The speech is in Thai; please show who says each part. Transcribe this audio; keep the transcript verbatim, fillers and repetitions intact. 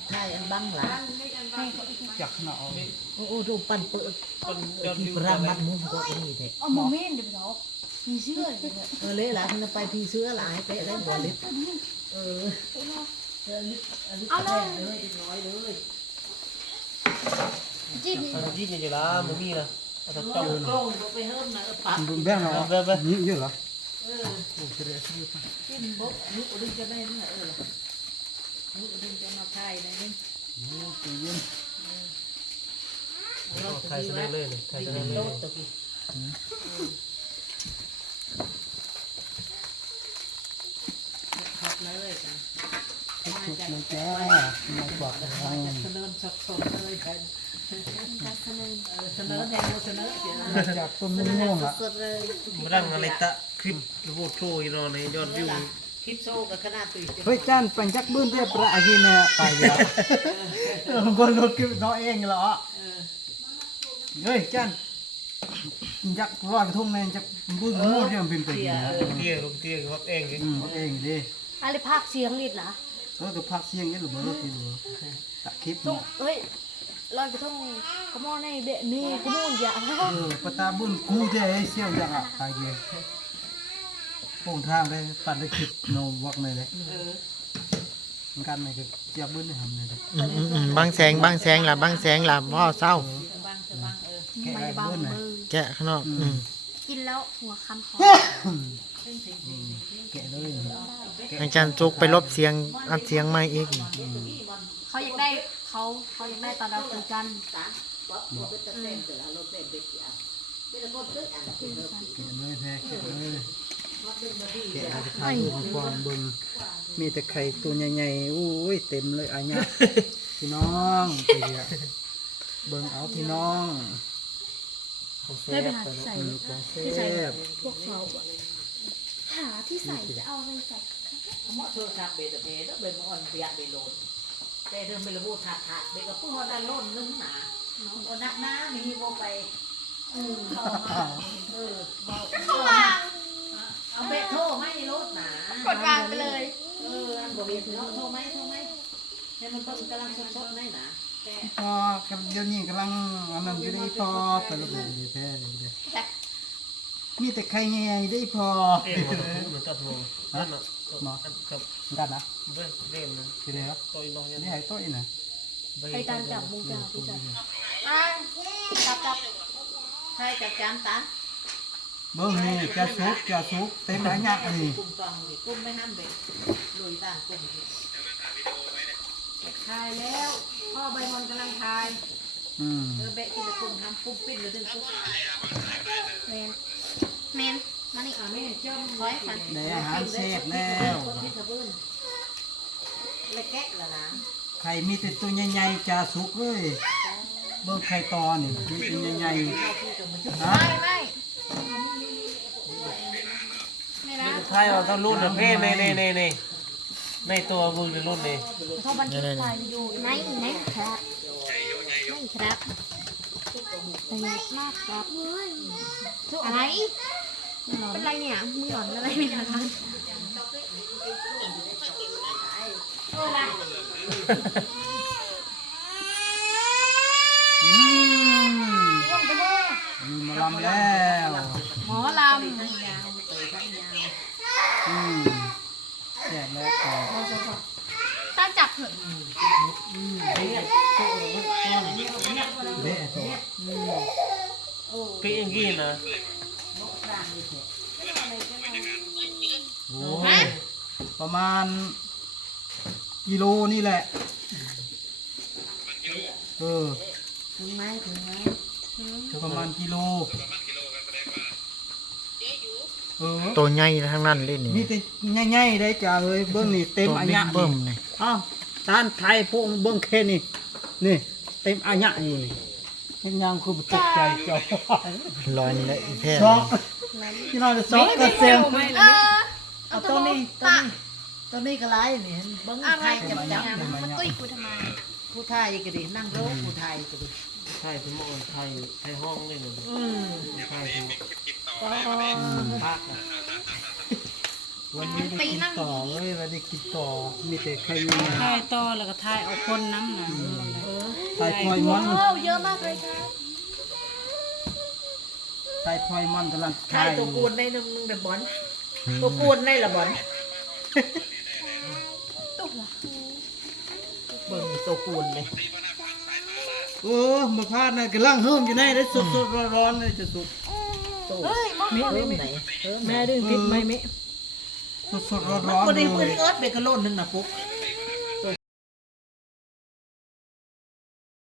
Speaker 1: ไทยอันบังหลัง
Speaker 2: จักหนา
Speaker 1: โอ้โหรูปปั้นเปิดที่ประมัดมุมก็นี่แท้
Speaker 3: เอามาเม่นเดี๋ยวไปเอามีเสื้อเลย
Speaker 1: เออเละหลานไปที่เสื้อหลายไปได้หัวลิตเออเอาเลยเลยน้อยเลย
Speaker 3: จีน
Speaker 4: จีนอยู่ละมันมีนะเอาแต่จ้อง
Speaker 1: กล้องไปเฮิมนะปัด
Speaker 2: แบ่งเนาะนี่เยอะเหรอ
Speaker 1: เออกินบกนุดึงจะได้เนี่ยเออนุดึงจะมาไทยนะนี่
Speaker 2: ตีเย็น
Speaker 4: ไทยเสนอเลยไทยเสนอเลย
Speaker 1: โต๊ะตะกี้ขับเลยจ้ะ
Speaker 2: ทุกๆเลยจ้าไม่บอกเลย
Speaker 1: เสนอสดๆเลยกันเสนอเสนอแนวเสนอเสีย
Speaker 2: จากต้นมะม่วงอ่ะ
Speaker 1: สดเลย
Speaker 4: มาดังอะไรตะคลิประบบโชว์อยู่ในยอดวิว
Speaker 1: คลิปโซ่กับขนาดตี
Speaker 2: เฮ้ยจ้านปัญจักบื้นเรียบร้อยกินเนี่ยไปแล้วคนรถกินน้อยเองเหรอเฮ้ยจ้านจักร้อยกระทงในจักบื้นมะม่วงที่มันเป็นไปกินนะ
Speaker 4: เตี้ยลงเตี้ยกับเองเอง
Speaker 2: อืมเองดิ
Speaker 3: อะไรภาคเสียงนิดนะ
Speaker 2: เออกับผักเสียงนี่หรือเปล่ากินตะคลิป
Speaker 3: ส่ง
Speaker 2: เนาะ
Speaker 3: เฮ้ยลอยกระทงกระมอในเบะมีกระมูนอย่า
Speaker 2: เออปตาบุญกูจะให้เสี่ยวจังอ่ะใครเกี่ยโป่งทางได้ปัดได้คลิปโนวักเลยเลยมันกันไหนก็เจียบบุญได้ทำเลย
Speaker 5: อืมอืมอืมบางแสงบางแสงล่ะบางแสงล่ะพ่อเศร้า
Speaker 1: บังจะบังเออ
Speaker 2: แกะ
Speaker 3: ไม่
Speaker 2: ได้
Speaker 3: เบา
Speaker 2: บุญเลย
Speaker 3: มือ
Speaker 5: แกะข้างนอกอืม
Speaker 3: กินแล้วหัวคันคอ
Speaker 2: แกะเลย
Speaker 5: อาจารย์จุกไปลบเสียงอัดเสียงไม่อีก
Speaker 3: เขาอยากได้เขาเขาอยากได้ตาดาวคือกัน
Speaker 1: ตาป๊อปป๊อปเป็นตะเต้นเดี๋ยวเราเต้นเด็กอ่ะเป็นคนตึ๊ดอ่ะคือ
Speaker 2: แกะเลยแพ้แกะเลย
Speaker 1: มาดึงมาดี
Speaker 2: แกะจะทำอุปกรณ์บนมีแต่ไข่ตัวใหญ่ๆอู้ยเต็มเลยอันเนี้ยพี่น้องเดี๋ยวเบิ่งเอาพี่น้อง
Speaker 3: ไม่เป็นไรใส่
Speaker 2: อืมของแซ่บ
Speaker 3: พวกเขาหาที่ใส่จะเอาอะไรใส่
Speaker 1: เหมาะโทรศัพท์เบตเบตเบตมันอ่อนเปียเบโลนแต่เดิมเป็นระบบถาดถาดเบก็พูดว่าได้ล้นนึงหนาโอ้นักน้ามีโมไปเออเออเอาเอาเบโทรไม่รถหนาก
Speaker 3: ดวางไปเลย
Speaker 1: เอออันบอกเห็นเนาะโทรไหมโทรไหมให้มันต้องกำลังสดๆได้หนาแต่
Speaker 2: พอเดี๋ยวนี้กำลังอันนั้นอยู่ได้พอไปแล้วเป็นดีแท้เลยเด้อมีแต่ไข่ใหญ่ๆได้พอ
Speaker 4: เองเหมือนตัดโมนั่นเนาะกับ
Speaker 2: กันนะ
Speaker 4: เบ้เล่นนะ
Speaker 2: ทีเดียว
Speaker 4: ต่อยน้องยั
Speaker 2: อัน
Speaker 4: ง
Speaker 2: นี้หายต้อยนะ
Speaker 3: ไปตามจับมุงจับพี่จับอ่ะจับจับ
Speaker 1: ใช่จับจานตัน
Speaker 2: เบิ้งนี่จะซุกจะซุกเต็มหลายอย่างนี่
Speaker 1: กุ้งกองนี่กุ้งไม่ห้ามเบ็ดลุยต่างกุ้งทายแล้วพ่อใบมอนกำลังทาย
Speaker 2: อืม
Speaker 1: เออเบ็ดกินแต่กุ้งทำกุ้งปิ้นหรือดึงกุ้ง
Speaker 3: เมนเมนมานี่
Speaker 1: อ่าไม่เจ้าร้อยพัน
Speaker 2: ได้อาหารเสพแล้ว
Speaker 1: คนที่สะบื้นเล็กแก๊กละนะ
Speaker 2: ไข่มีแต่ตัวใหญ่ๆจะซุกเลยเบิ้งไข่ตอนนี่มีเป็นใหญ่ๆฮะ
Speaker 3: ไม่ไม่ไม่นะ
Speaker 4: ไทยเราต้องรุ่นนะเพ่ในในในในในตัวมึงในรุ่นนี้
Speaker 3: เขาบันทึกถ่ายวิดีโอไหนไหนครับไม่ครับไม่มากครับอะไรเป็นไรเนี่ยมือหล่อนอะไรไม่ทันเออละ
Speaker 2: อืม
Speaker 3: ร่วงไปเลย
Speaker 2: มีมาลำแล้ว
Speaker 3: หมอล
Speaker 2: อืมแซ่บแล้วก็
Speaker 3: ำตั้งจับเถอะ
Speaker 2: เละตัว
Speaker 4: ปีอย่างงี้นะ
Speaker 2: โอ้ยประมาณกิโลนี่แหละเออ
Speaker 1: ถึงไหมถึงไหม
Speaker 2: ประมาณกิโลเออ
Speaker 5: ตัวใหญ่ทั้งนั้นเลยนี่
Speaker 2: มีแต่ใหญ่ๆได้จ้าเฮ้ยเบิ้งนี่เต็ม
Speaker 5: ตัว
Speaker 2: อัน
Speaker 5: บิ๊
Speaker 2: ยะ
Speaker 5: กเบิ้มนี่
Speaker 2: อ้าวตานไทยพวกเบิ้งแค่นี่นี่เต็มอันยะอยู่นี่เห็นยังคือตกใจเจ้า
Speaker 5: ลอยเลยแท้
Speaker 2: ซอกที่เราจะซอกกระเซ็น
Speaker 3: เออ
Speaker 1: เอาตัวนี้ตัวนี้ตัวนี้ก็ไล่เนี่ยบัง
Speaker 3: อะไร
Speaker 1: ไทยจับจับ
Speaker 3: มันตุ้ยกูทำไม
Speaker 1: ผู้ไทยก็ดีนั่งโรคผู้ไทยก็ดี
Speaker 4: ไทยเป็นหม้อไทยไทยห้องเลยหนึ่ง
Speaker 1: อืม
Speaker 4: ไทยเป็น
Speaker 1: ก็
Speaker 4: ภาคนะ
Speaker 2: วันนี้ได้กินต่อเว้ยวันนี้กินต่อมีแต่ใครมี
Speaker 6: ถ่ายต่อแล้วก็ถ่ายเอาคนน้ำน่ะ
Speaker 2: ตายพลอยมัน
Speaker 3: โอ้เยอะมากเลยครับ
Speaker 2: ตายพลอยมันกำลัง
Speaker 1: ใช่ตัวกูนในนึงนึงแต่บอลตัวกูนในละบอล
Speaker 3: ตุ๊กเหรอ
Speaker 1: เบิ่งตัวกูนเลย
Speaker 2: โอ้มาพลาดนะกำลังเฮิมอยู่ในได้สดสดร้อนร้อนเลยจะสุก
Speaker 1: ตัว
Speaker 3: เฮ้ยมอง
Speaker 1: เพิ่มไหนเพิ่ม
Speaker 6: แม่ดึงพิษไหมมิ
Speaker 2: สดสดร้อน
Speaker 1: มัน
Speaker 2: ร้อน
Speaker 1: ก็
Speaker 2: เล
Speaker 1: ได้เพิ่น
Speaker 2: ย
Speaker 1: เอิร์ดเบกกะโลนนึงนะปุ๊ก
Speaker 3: เ